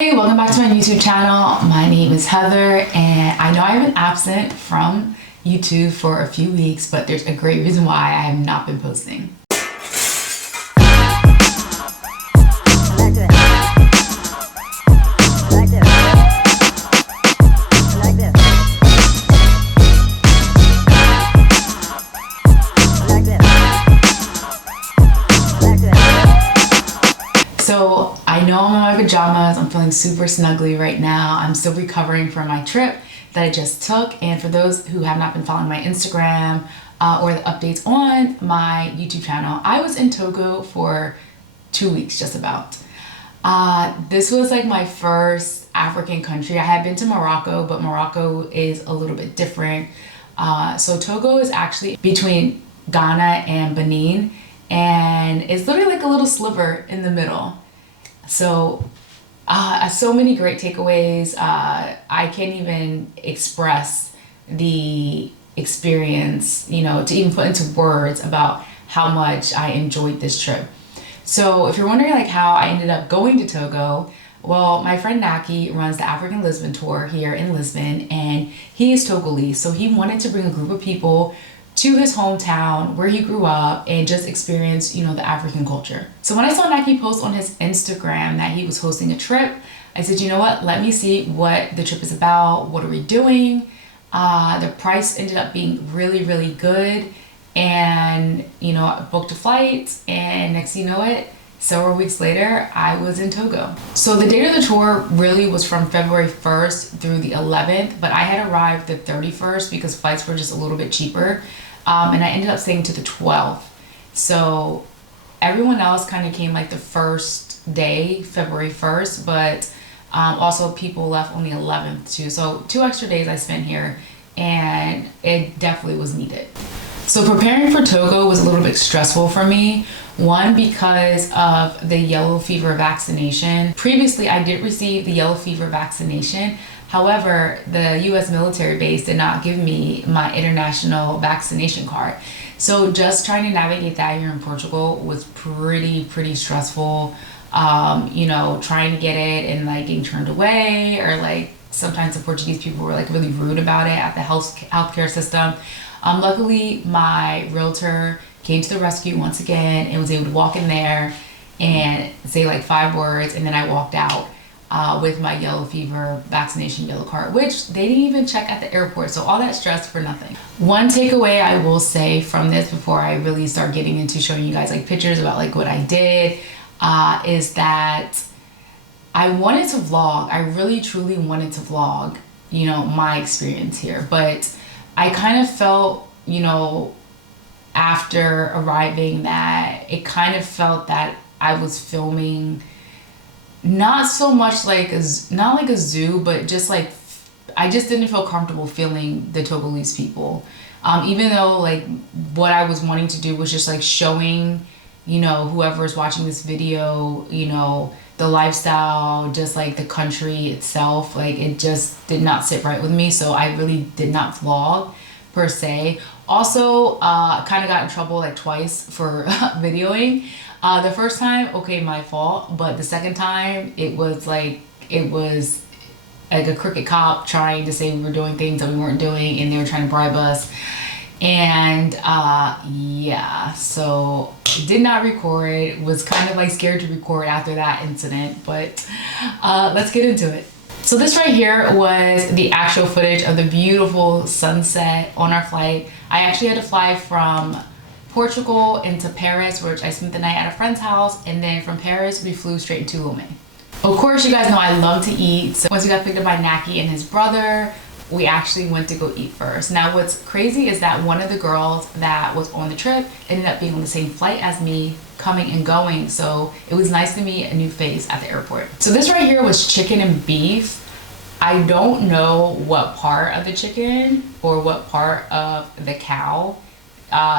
Hey, welcome back to my YouTube channel. My name is Heather, and I know I've been absent from YouTube for a few weeks, but there's a great reason why I have not been posting. So I know I'm in my pajamas, I'm feeling super snuggly right now. I'm still recovering from my trip that I just took. And for those who have not been following my Instagram or the updates on my YouTube channel, I was in Togo for 2 weeks just about. This was like my first African country. I had been to Morocco, but Morocco is a little bit different. So Togo is actually between Ghana and Benin, and it's literally like a little sliver in the middle. So so many great takeaways. I can't even express the experience, to even put into words about how much I enjoyed this trip. So if you're wondering like how I ended up going to Togo, well, my friend Naki runs the African Lisbon Tour here in Lisbon, and he is Togolese. So he wanted to bring a group of people to his hometown where he grew up and just experience, the African culture. So when I saw Naki post on his Instagram that he was hosting a trip, I said, you know what, let me see what the trip is about. What are we doing? The price ended up being really, really good. And, I booked a flight, and next thing you know it, several weeks later, I was in Togo. So the date of the tour really was from February 1st through the 11th, but I had arrived the 31st because flights were just a little bit cheaper. And I ended up staying to the 12th. So everyone else kind of came like the first day, February 1st, but also people left on the 11th too. So 2 extra days I spent here, and it definitely was needed. So preparing for Togo was a little bit stressful for me. One, because of the yellow fever vaccination. Previously, I did receive the yellow fever vaccination. However, the US military base did not give me my international vaccination card. So just trying to navigate that here in Portugal was pretty stressful. Trying to get it and like getting turned away, or like sometimes the Portuguese people were like really rude about it at the healthcare system. Luckily, my realtor came to the rescue once again and was able to walk in there and say like 5 words, and then I walked out with my yellow fever vaccination yellow card, which they didn't even check at the airport. So all that stress for nothing. One takeaway I will say from this before I really start getting into showing you guys like pictures about like what I did is that I wanted to vlog. I really truly wanted to vlog, my experience here. But I kind of felt, after arriving that it kind of felt that I was filming not so much like not like a zoo, but just like I just didn't feel comfortable filming the Togolese people. Even though like what I was wanting to do was just like showing, whoever's watching this video, the lifestyle, just like the country itself, like it just did not sit right with me. So I really did not vlog per se. Also, kind of got in trouble like twice for videoing. The first time, okay, my fault, but the second time it was like a crooked cop trying to say we were doing things that we weren't doing, and they were trying to bribe us. And yeah, so did not record, was kind of like scared to record after that incident, but let's get into it. So this right here was the actual footage of the beautiful sunset on our flight. I actually had to fly from Portugal into Paris, which I spent the night at a friend's house, and then from Paris we flew straight into Lome. Of course, you guys know I love to eat, so once we got picked up by Naki and his brother, we actually went to go eat first. Now what's crazy is that one of the girls that was on the trip ended up being on the same flight as me, coming and going, so it was nice to meet a new face at the airport. So this right here was chicken and beef. I don't know what part of the chicken or what part of the cow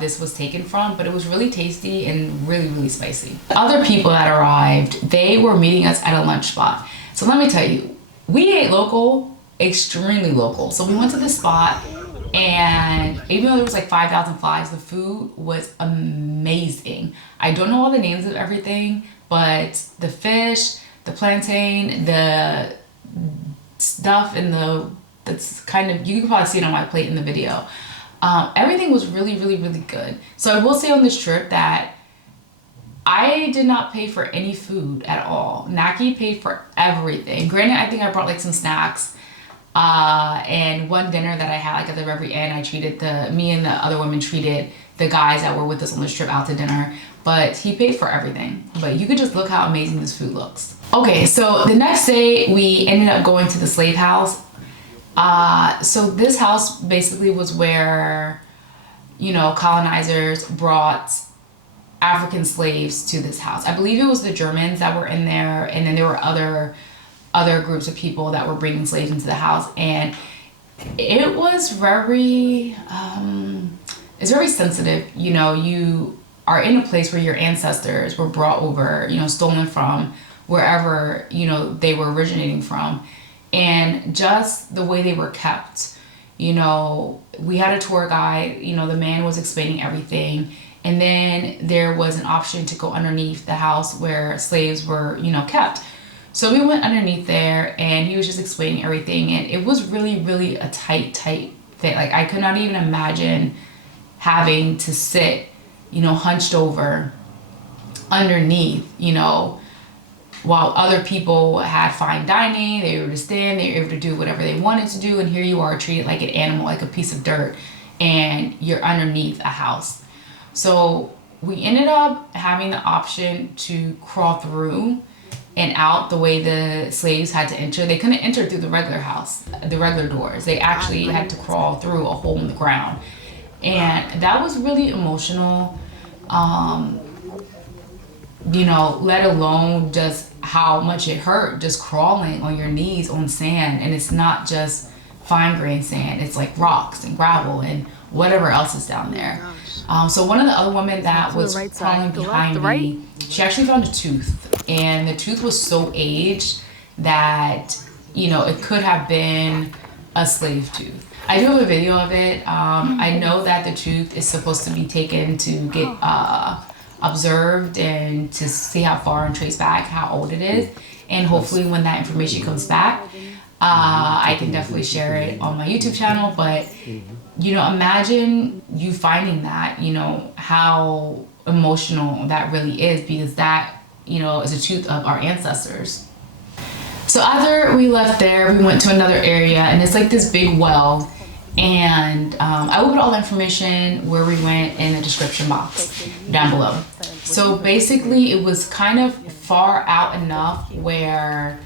this was taken from, but it was really tasty and really spicy. The other people that arrived, they were meeting us at a lunch spot. So let me tell you, we ate local, extremely local. So we went to this spot, and even though there was like 5,000 flies, the food was amazing. I don't know all the names of everything, but the fish, the plantain, the stuff in that's kind of, you can probably see it on my plate in the video. Everything was really, really, really good. So I will say on this trip that I did not pay for any food at all. Naki paid for everything. Granted, I think I brought like some snacks and one dinner that I had like at the very end. I treated me and the other women treated the guys that were with us on this trip out to dinner, but he paid for everything. But you could just look how amazing this food looks. Okay, so the next day we ended up going to the slave house. So this house basically was where, you know, colonizers brought African slaves to this house. I believe it was the Germans that were in there, and then there were other groups of people that were bringing slaves into the house, and it was very it's very sensitive. You know, you are in a place where your ancestors were brought over, you know, stolen from wherever, you know, they were originating from, and just the way they were kept. You know, we had a tour guide, you know, the man was explaining everything. And then there was an option to go underneath the house where slaves were, you know, kept. So we went underneath there and he was just explaining everything. And it was really, really a tight thing. Like I could not even imagine having to sit, you know, hunched over underneath, you know, while other people had fine dining, they were able to stand, they were able to do whatever they wanted to do. And here you are treated like an animal, like a piece of dirt, and you're underneath a house. So we ended up having the option to crawl through and out the way the slaves had to enter. They couldn't enter through the regular house, the regular doors. They actually had to crawl through a hole in the ground. And that was really emotional, you know, let alone just how much it hurt just crawling on your knees on sand. And it's not just fine grained sand, it's like rocks and gravel and whatever else is down there. So one of the other women that was crawling behind me, she actually found a tooth, and the tooth was so aged that, you know, it could have been a slave tooth. I do have a video of it. I know that the tooth is supposed to be taken to get observed and to see how far and trace back how old it is. And hopefully when that information comes back, I can definitely share it on my YouTube channel. But you know, imagine you finding that, you know, how emotional that really is, because that, you know, is a tooth of our ancestors. So after we left there, we went to another area, and it's like this big well. And I will put all the information where we went in the description box down below. So basically it was kind of far out enough where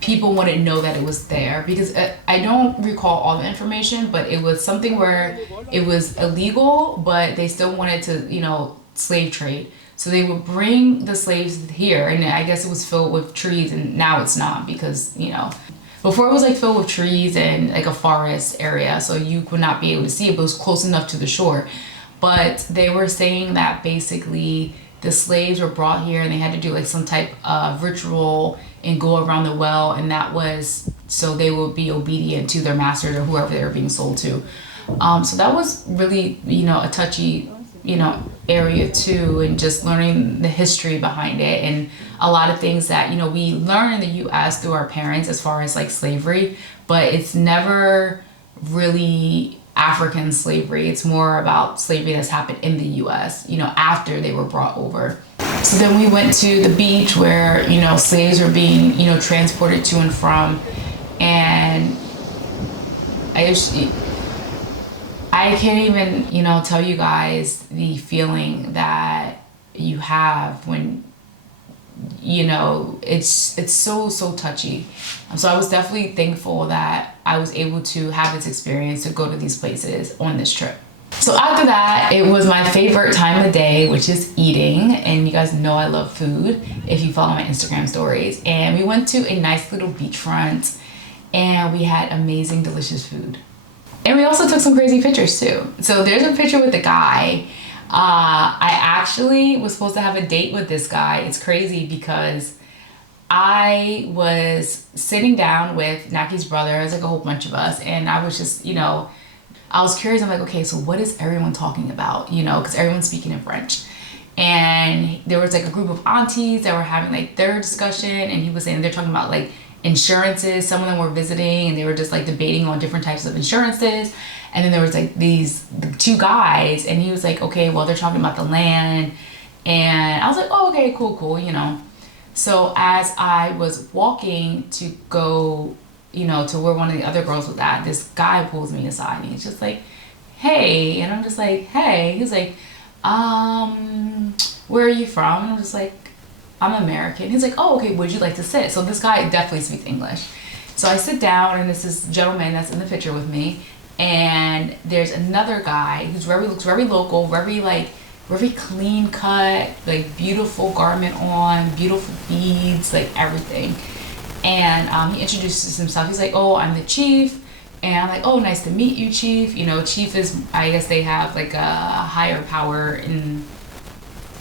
people wouldn't know that it was there, because I don't recall all the information, but it was something where it was illegal, but they still wanted to, you know, slave trade. So they would bring the slaves here, and I guess it was filled with trees, and now it's not, because, you know, before it was like filled with trees and like a forest area, so you could not be able to see it, but it was close enough to the shore. But they were saying that basically the slaves were brought here and they had to do like some type of ritual and go around the well, and that was so they would be obedient to their masters or whoever they were being sold to. So that was really, you know, a touchy, you know, area too, and just learning the history behind it, and a lot of things that, you know, we learn in the US through our parents as far as like slavery, but it's never really African slavery. It's more about slavery that's happened in the US, you know, after they were brought over. So then we went to the beach where, you know, slaves were being, you know, transported to and from, and I can't even, you know, tell you guys the feeling that you have when, you know, it's so touchy. So I was definitely thankful that I was able to have this experience to go to these places on this trip. So after that, it was my favorite time of day, which is eating. And you guys know I love food if you follow my Instagram stories. And we went to a nice little beachfront, and we had amazing, delicious food. And we also took some crazy pictures too. So there's a picture with a guy. I actually was supposed to have a date with this guy. It's crazy because I was sitting down with Naki's brother. There's like a whole bunch of us. And I was just, you know, I was curious. I'm like, okay, so what is everyone talking about? You know, because everyone's speaking in French. and there was like a group of aunties that were having like their discussion, and he was saying they're talking about like insurances. Some of them were visiting and they were just like debating on different types of insurances. And then there was like these two guys, and he was like, okay, well, they're talking about the land. And I was like, oh, okay, cool, you know. So as I was walking to go, you know, to where one of the other girls was at, this guy pulls me aside and he's just like, hey. And I'm just like, hey. He's like, where are you from? And I'm just like, I'm American. He's like, oh, okay, would you like to sit? So this guy definitely speaks English. So I sit down, and this is gentleman that's in the picture with me. And there's another guy who's looks very local, very clean cut, like beautiful garment on, beautiful beads, like everything. And he introduces himself. He's like, oh, I'm the chief. And I'm like, oh, nice to meet you, chief. You know, chief is, I guess they have like a higher power in,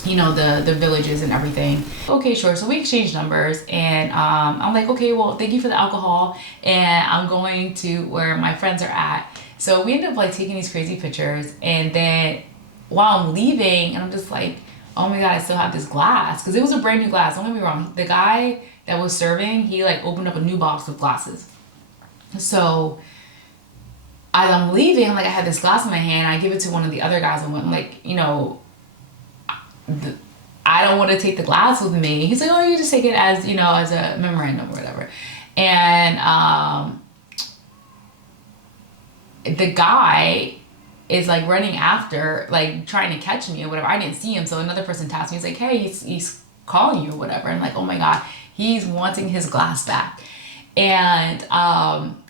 you know, the villages and everything. Okay, sure. So we exchanged numbers, and I'm like, okay, well, thank you for the alcohol, and I'm going to where my friends are at. So we end up like taking these crazy pictures, and then while I'm leaving, and I'm just like, oh my God, I still have this glass, because it was a brand new glass. Don't get me wrong. The guy that was serving, he like opened up a new box of glasses. So as I'm leaving, like I had this glass in my hand, I give it to one of the other guys, and I'm like, you know, I don't want to take the glass with me. He's like, oh, you just take it as, you know, as a memorandum or whatever. And the guy is like running after, like trying to catch me or whatever. I didn't see him. So another person tapped me. He's like, hey, he's calling you or whatever. And I'm like, oh my God, he's wanting his glass back. And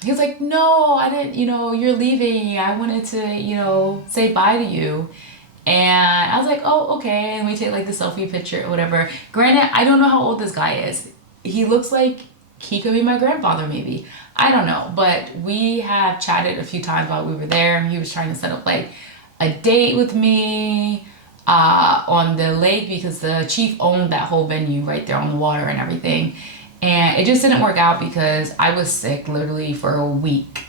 he was like, no, I didn't, you know, you're leaving. I wanted to, you know, say bye to you. And I was like, oh, okay. And we take like the selfie picture or whatever. Granted, I don't know how old this guy is. He looks like he could be my grandfather, maybe. I don't know. But we have chatted a few times while we were there. And he was trying to set up like a date with me on the lake, because the chief owned that whole venue right there on the water and everything. And it just didn't work out because I was sick literally for a week.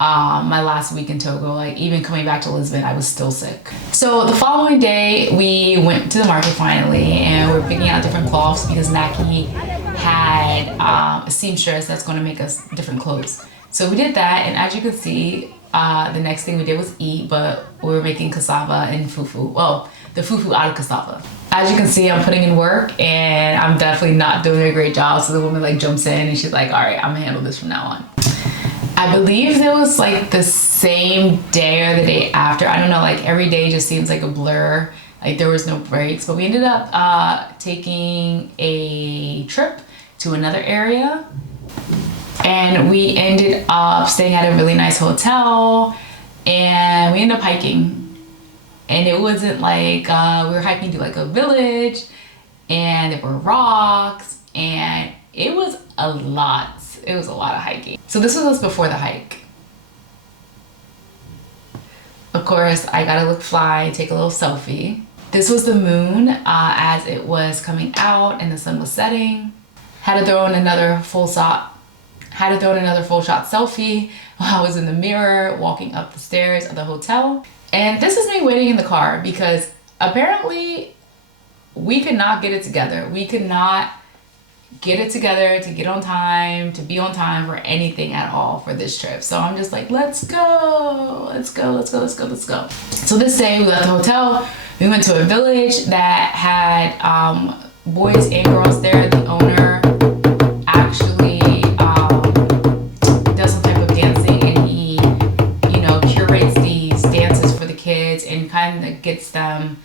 My last week in Togo, like even coming back to Lisbon, I was still sick. So the following day, we went to the market finally, and we were picking out different cloths because Naki had a seamstress that's going to make us different clothes. So we did that, and as you can see, the next thing we did was eat, but we were making cassava and fufu. Well, the fufu out of cassava. As you can see, I'm putting in work, and I'm definitely not doing a great job. So the woman like jumps in, and she's like, all right, I'm gonna handle this from now on. I believe it was like the same day or the day after. I don't know, like every day just seems like a blur. Like there was no breaks, but we ended up taking a trip to another area, and we ended up staying at a really nice hotel, and we ended up hiking. And it wasn't like we were hiking to like a village, and there were rocks, and it was a lot. It was a lot of hiking. So this was us before the hike. Of course, I gotta look fly, take a little selfie. This was the moon as it was coming out and the sun was setting. Had to throw in another full shot selfie while I was in the mirror walking up the stairs of the hotel. And this is me waiting in the car because apparently we could not get it together. We could not get it together to get on time, to be on time for anything at all for this trip. So I'm just like, let's go. So this day we left the hotel. We went to a village that had boys and girls there. The owner actually does some type of dancing, and he, you know, curates these dances for the kids and kind of gets them,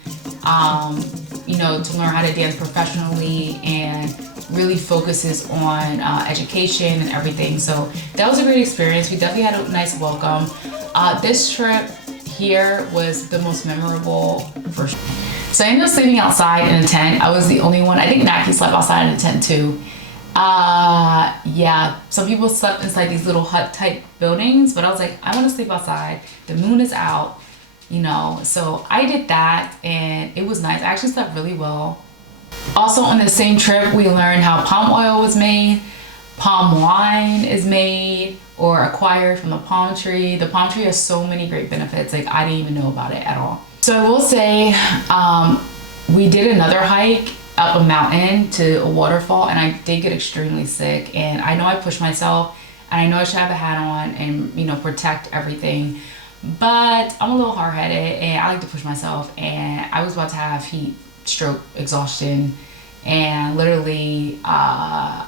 you know, to learn how to dance professionally, and really focuses on education and everything. So that was a great experience. We definitely had a nice welcome. This trip here was the most memorable for sure. So I ended up sleeping outside in a tent. I was the only one. I think Naki slept outside in a tent too. Yeah, some people slept inside these little hut type buildings, but I was like, I want to sleep outside. The moon is out, you know. So I did that, and it was nice. I actually slept really well. Also on the same trip, we learned how palm oil was made, palm wine is made or acquired from the palm tree. The palm tree has so many great benefits. Like I didn't even know about it at all. So I will say, we did another hike up a mountain to a waterfall, and I did get extremely sick. And I know I pushed myself, and I know I should have a hat on and, you know, protect everything. But I'm a little hard-headed, and I like to push myself. And I was about to have heat stroke, exhaustion, and literally I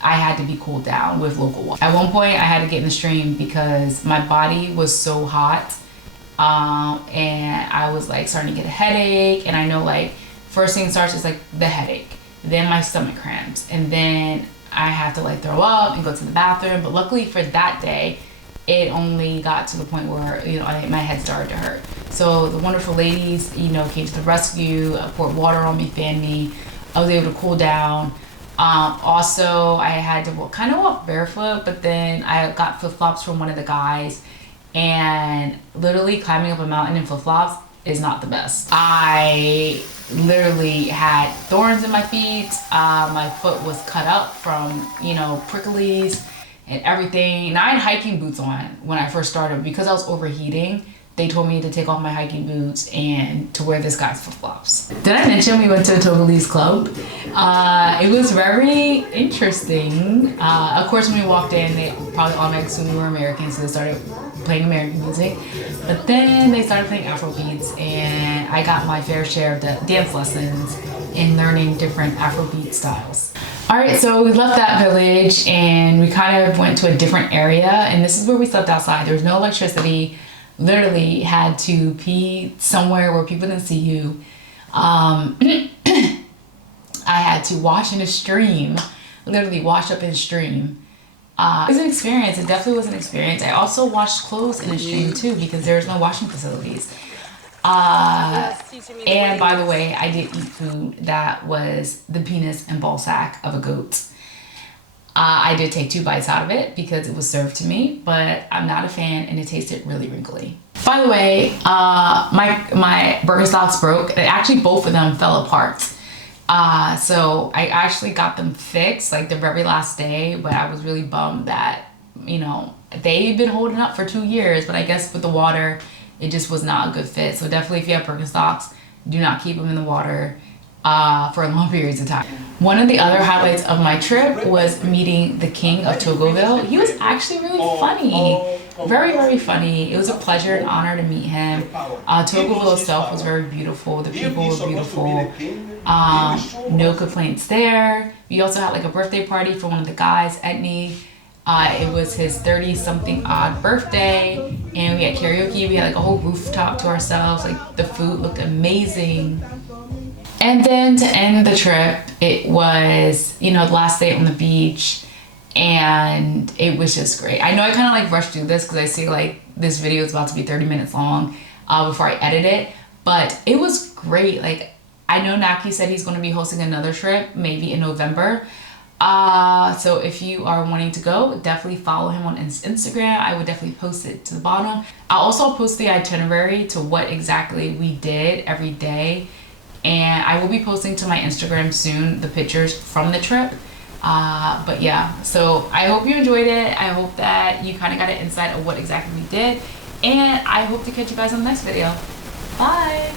had to be cooled down with local water. At one point, I had to get in the stream because my body was so hot, and I was like starting to get a headache. And I know, like, first thing starts is like the headache, then my stomach cramps, and then I have to like throw up and go to the bathroom. But luckily for that day, it only got to the point where, you know, my head started to hurt. So the wonderful ladies, you know, came to the rescue, poured water on me, fanned me. I was able to cool down. Also, I had to kind of walk barefoot, but then I got flip-flops from one of the guys, and literally climbing up a mountain in flip-flops is not the best. I literally had thorns in my feet. My foot was cut up from, you know, pricklies and everything. Now I had hiking boots on when I first started because I was overheating. They told me to take off my hiking boots and to wear this guy's flip-flops. Did I mention we went to a Togolese club? It was very interesting. Of course, when we walked in, they probably automatically assumed we were Americans, so they started playing American music. But then they started playing Afro beats, and I got my fair share of the dance lessons in learning different Afrobeat styles. All right, so we left that village and we kind of went to a different area, and this is where we slept outside. There was no electricity. Literally had to pee somewhere where people didn't see you. I had to wash in a stream, literally wash up in a stream. It was an experience. It definitely was an experience. I also washed clothes in a stream too because there's no washing facilities. And by the way, I did eat food that was the penis and ball sack of a goat. I did take 2 bites out of it because it was served to me, but I'm not a fan and it tasted really wrinkly. By the way, my Birkenstocks broke. Actually, both of them fell apart. So I actually got them fixed like the very last day, but I was really bummed that, you know, they've been holding up for 2 years, but I guess with the water, it just was not a good fit. So definitely if you have Birkenstocks, do not keep them in the water for long periods of time. One of the other highlights of my trip was meeting the king of Togoville. He was actually really funny. Very, very funny. It was a pleasure and honor to meet him. Togoville itself was very beautiful. The people were beautiful. No complaints there. We also had like a birthday party for one of the guys, Etney. It was his 30-something odd birthday, and we had karaoke. We had like a whole rooftop to ourselves. Like the food looked amazing. And then to end the trip, it was, you know, the last day on the beach, and it was just great. I know I kind of like rushed through this because I see like this video is about to be 30 minutes long before I edit it, but it was great. Like, I know Naki said he's going to be hosting another trip, maybe in November. So if you are wanting to go, definitely follow him on Instagram. I would definitely post it to the bottom. I'll also post the itinerary to what exactly we did every day. And I will be posting to my Instagram soon the pictures from the trip. But yeah, so I hope you enjoyed it. I hope that you kind of got an insight of what exactly we did. And I hope to catch you guys on the next video. Bye.